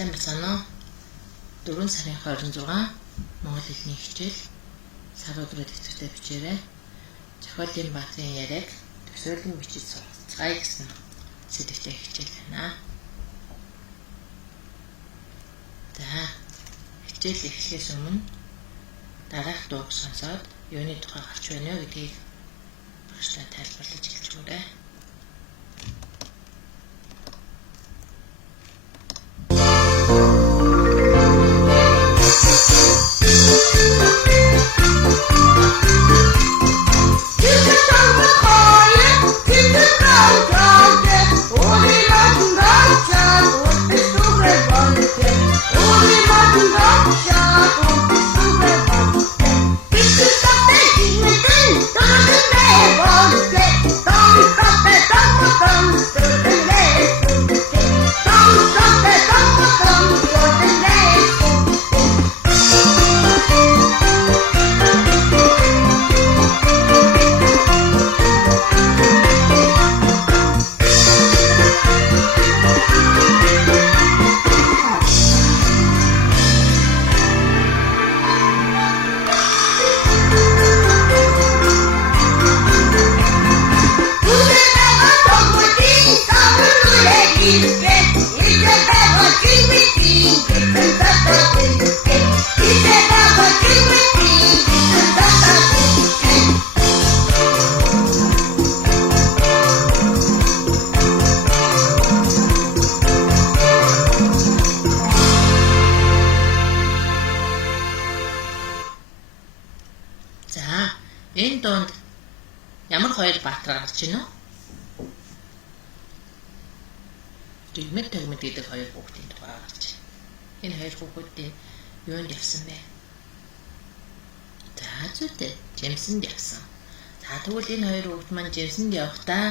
Сайн байна. 4 сарын 26 Монгол хэлний хичээл сар өдрөө дэвтэртэй бичээрэй. Зохиолын баатарын яриаг төсөөлөн бичиж суралцгаая гэсэн сэдвтэй хичээл байна. За, хичээл эхлэхээс өмнө дараах дууг сонсоод юуны тухай гарч байна вэ гэдгийг багштай тайлбарлаж хэлж өгөөрэй. За, энэ донд ямар хоёр баатар гарч байна вэ? Жигмэд тагмэд гэдэг хоёр хүүхдийн тухай гарч байна. Энэ хоёр хүүхдийн юунд явсан бэ? За, зүйтэй, Жимсэнд явсан. За, тэгвэл энэ хоёр хүүхд маань Жимсэнд явахдаа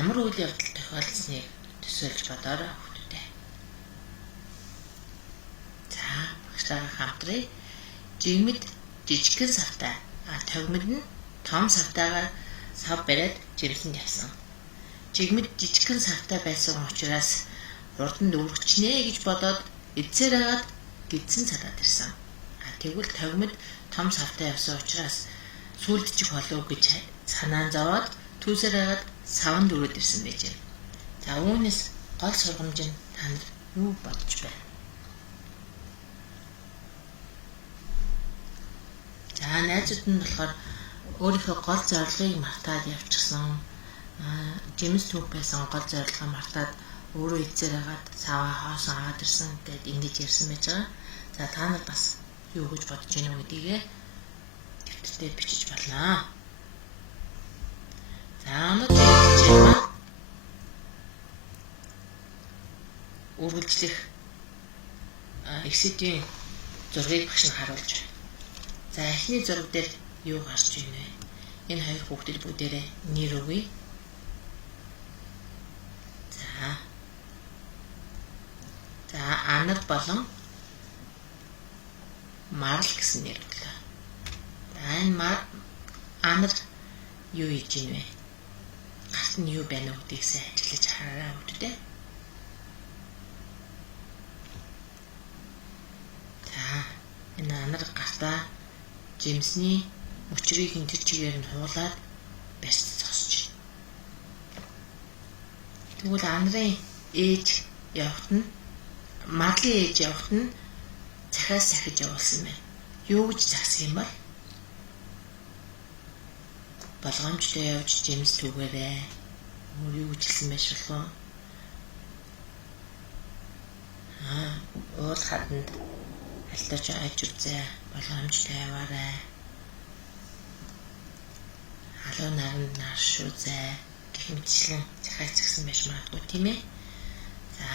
ямар үйл явдал тохиолдсныг төсөөлж бодоорой хүүхдүүдээ. За, багштайгаа хамтрая. Жигмэд жижигхэн савтай, тагмэд нь том савтайгаар сав бариад Жимсэнд явсан. Жигмэд жижигхэн савтай байсан учраас урданд үргэжнэ гэж бодоод эцсээр агаад гидсэн цадаад ирсэн. Тэгвэл тагмэд том савтай явсан учраас сүлдчих болов гэж санаан зовоод түүсээр агаад саванд өрөөд ирсэн байж байна. За, үүнээс гол сургамж нь та нар юу бодож байна? За, найзууд нь болохоор өөрийнхөө гол зорилгыг мартаад явчихсан. Жимс түүх байсан гол зорилгоо мартаад өөрөө эцээр агаад саваа хоосон аваад ирсэн гэд ингэж ярьсан байж байгаа. За, та нар бас юу гэж бодож байна вэ гэдгийг дэвтэртээ бичиж болно. За, өнөөдөр хичээл үргэлжлэх эксидийн зургийг багш нь харуулж байна. За, эхний зураг дээр юу гарч байна вэ? Энэ хоёр хүүхдэд бүгдээрээ нэр өгье. За, Анар болон Марл гэсэн нэр өглөө. За, энэ Анар юу хийж ийн вэ? Гарт нь юу байна вэ гэдгийг сайн ажиглаж хараарай хүүхдээ. За, энэ Анар гартаа Жимсний өчрийг энэ тэр чигээр нь хуулаад барьж зогсож байна. Тэгвэл Анарын ээж явахт нь Марлын ээж явахт нь захиас сахиж явуулсан байна. Юу гэж загсан юм бол? Болгоомжтой явж Жимс түгээрээ. Юу гэж хэлсэн байж болох вэ? Уул хаданд альтаж айж үзээ. Болгоомжтой яваарай. Халуун наранд нарш үзээ гэх мэтчлэн захиас загсан байж магадгүй тийм ээ. За,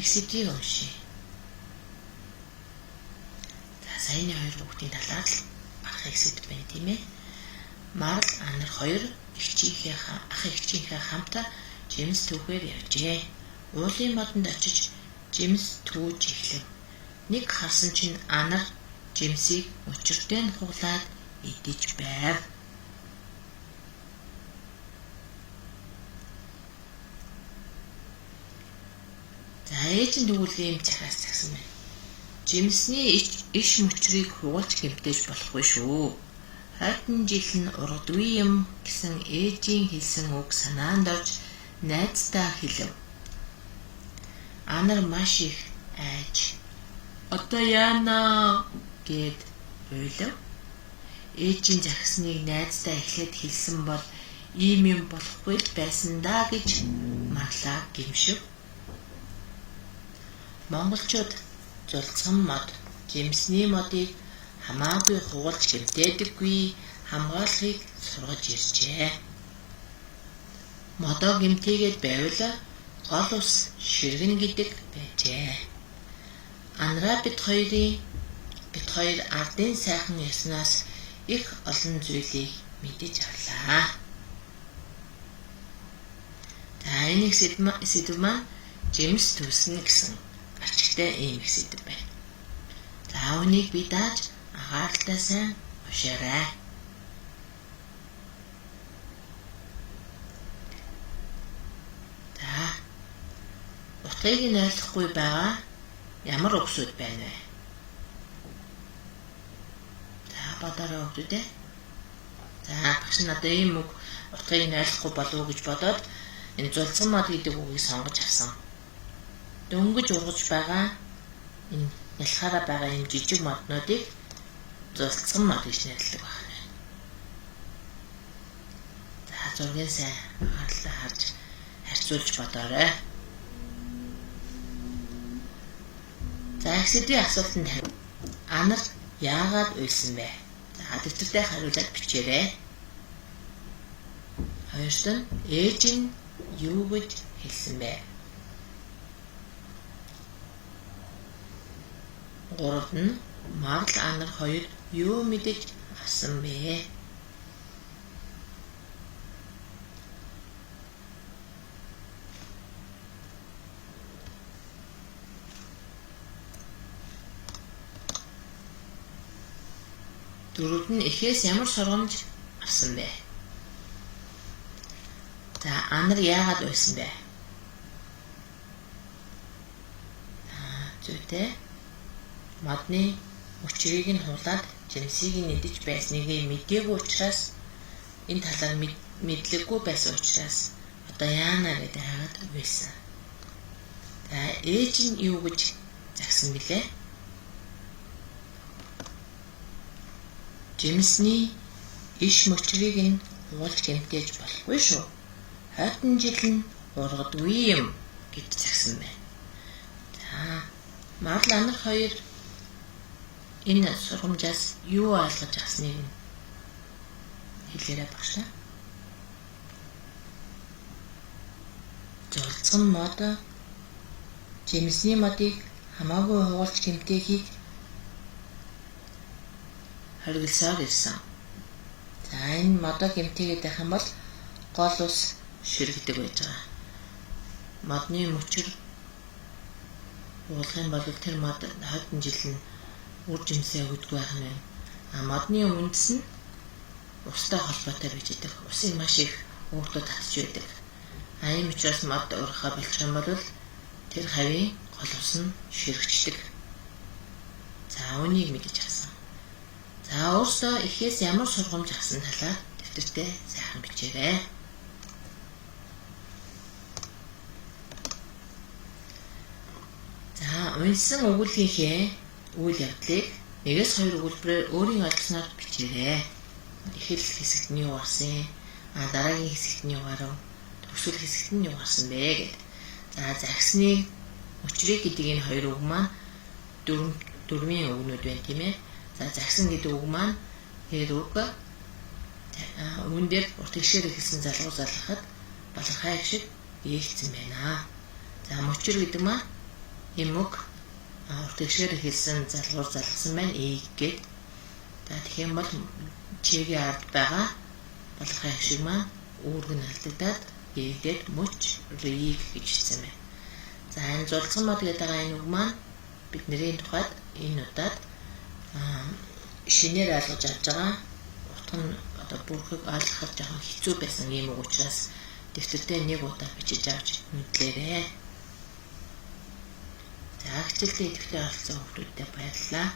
эксидийг уншия. За, саяны хоёр хүүхдийн талаар л ах эксид байна тийм ээ. Марл, Анар хоёр ах эгчийнхээ хамтаа Жимс түүхээр явжээ. Уулын модонд очиж Жимс түүж эхлэв. Нэг харсан чинь Анар Жимсийг өчиртэй нь хуулаад идэж байв. За ээж нь тэгвэл ийм цахаас загсан байна. Жимсний иш мөчрийг хугалж гэмтээж болохгүй шүү. Хойдон жил нь ургадгүй юм гэсэн ээжийн хэлсэн үг санаанд орж найздаа хэлв. Анар маш их айж одоо яана гэд уйлав. Ээжийн захисныг найздаа эхлээд хэлсэн бол ийм юм болохгүй байсан даа гэж марлаа гимшив. Монголчууд зулцсан мод жимсний модыг хамаагүй хугалж гэмтээдэггүй хамгаалахыг сургаж иржээ. Модоо гэмтээгээд байвал гол ус ширгэн гэдэг байжээ. Анараа бид хоёр ардын сайхан яснаас их олон зүйлийг мэдэж авлаа. За энийг сэдв маань жимс төснө гэсэн арчигтай ийм их сэдв байна. За үнийг би дааж анхааралтай сайн уншаарай. За утгыг нь ойлгохгүй байгаа ямар өгсөд байна вэ? За бодорой өгдөө. За багш надад ийм үг утгыг нь ойлгохгүй болов уу гэж бодоод энэ зулцсан мод гэдэг үгийг сонгож авсан. Дөнгөж ургаж байгаа энэ ялхаараа байгаа юм жижиг моднуудыг зулцсан мод гэж нэрлэдэг байна. За зургийг сайн анхааралтай харж харьцуулж бодоорой. За их сэдвийн асуултанд хариу. Анар яагаад уйлсан бэ? За дэвтэртээ хариулаад бичээрэй. Хоёрт нь ээж нь юу гэж хэлсэн бэ? Гуравт нь Марл Анар хоёр юу мэдэж авсан бэ? Дөрөвт нь эхээс ямар сургамж авсан бэ? За Анар яагаад уйсан бэ? Зүйтэй. Модны мөчрийг нь хулаад жимсийг нь идэж байсныг мэдээгүй учраас энэ талаар мэдлэггүй байсан учраас одоо яана гэдэг хагаад уйсан. За ээж нь юу гэж загсан бilé? Жимсний иш мөчрийг нь хуулж гэмтээж болохгүй шүү. Хойдон жил нь ургадгүй юм гэж загсан байна. За Марл Анар хоёр энэ сургамжаас юу ойлгож авсныг хэлээрэй багш. Зулцсан мод жимсний модыг хамаагүй хугалж гэмтээхийг харгалсаар ирсэн. За энэ модоо гэмтээгээд байх юм бол гол ус ширгдэг байж байгаа. Модны мөчр уулах юм бол тэр мод хойдон жил нь үр жимсээ өгдөг байх нь байна. Модны үндэс нь устай холбоотой байж байгаа. Усыг маш их өөртөө татж байдаг. Ийм учраас мод ургахаа болчих юм бол тэр хавийн гол ус нь ширгчдэг. За үнийг мэдэж авсан. За өөрсдөө эхээс ямар сургамж авсан талаар дэвтэртээ сайхан бичээрэй. За уйлсан өгүүлгийнхээ үйл явдлыг 1-2 өгүүлбэрээр өөрийн ойлгосноор бичээрэй. Эхлэл хэсэгт нь юу гарсан? Дараагийн хэсэгт нь юу гарав? Төгсгөл хэсэгт нь юу гарсан бэ гэдэг. За загсны мөчрийг гэдэг энэ хоёр үг маань дөрвийн үгнүүд байна тийм ээ. За загсан гэдэг үг маань тэр үг үүн дээр урт гişээр эхэлсэн залгуур залгахад балархай шиг ээлжсэн байна. За мөчр гэдэг маань юм үг урт гişээр эхэлсэн залгуур залгасан байна гээд. За тэгэх юм бол чигийн ард байгаа балархай шиг маань үүрэг нь алдагдаад ээлдээд мөч рийг гэж хэлсэн байна. За энэ зулцсан мод гэдэг энэ үг маань бидний тухайд энэ удаад шинээр ойлгож авч байгаа утга нь одоо бүрхэг ойлгоход жоохон хэцүү байсан юм уу учраас дэвтэртээ нэг удаа бичиж авч мэдлээрэй. хичээлдээ идэвхтэй болсон хүмүүстээ баярлалаа.